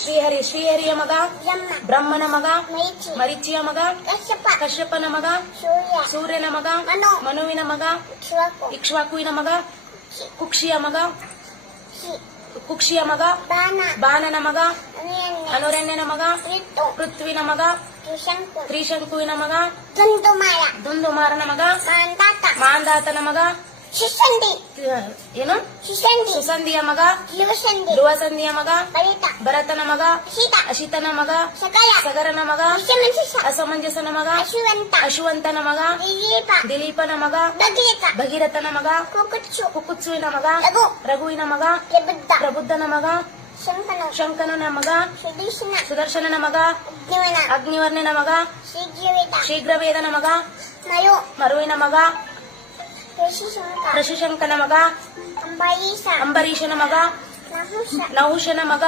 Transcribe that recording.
ಶ್ರೀಹರಿ ಶ್ರೀಹರಿಯ ಮಗ ಬ್ರಹ್ಮನ ಮಗ ಮರಿಚಿಯ ಮಗ ಕಶ್ಯಪನ ಮಗ ಸೂರ್ಯನ ಮಗ ಮನುವಿನ ಮಗ ಇಕ್ಷ್ವಾಕುವಿನ ಮಗ ಕುಕ್ಷಿಯ ಮಗ ಬಾನನ ಮಗ ಅನುರಣ್ಯನ ಮಗ ಪೃಥ್ವಿನ ಮಗ ತ್ರಿಶಂಕುವಿನ ಮಗ ದುಂದುಮಾರನ ಮಗ ಮಾಂದಾತನ ಮಗ ಏನು ಸುಸಂಧಿಯ ಮಗ ಧ್ರುವಸಂಧಿಯ ಮಗ ಭರತನ ಮಗ ಅಶಿತನ ಮಗ ಸಗರನ ಮಗ ಅಸಮಂಜಸನ ಮಗ ಅಶುವಂತನ ಮಗ ದಿಲೀಪನ ಮಗ ಭಗೀರಥನ ಮಗ ಕುಕುತ್ಸುವಿನ ಮಗ ರಘುವಿನ ಮಗ ಪ್ರಬುದ್ಧನ ಮಗ ಶಂಕನನ ಮಗ ಸುದರ್ಶನನ ಮಗ ಅಗ್ನಿವರ್ಣನ ಮಗ ಶೀಘ್ರವೇದನ ಮಗ ಮರುವಿನ ಮಗ ಋಷಿಶಂಕನ ಮಗ ಅಂಬರೀಷನ ಮಗ ನಹುಷನ ಮಗ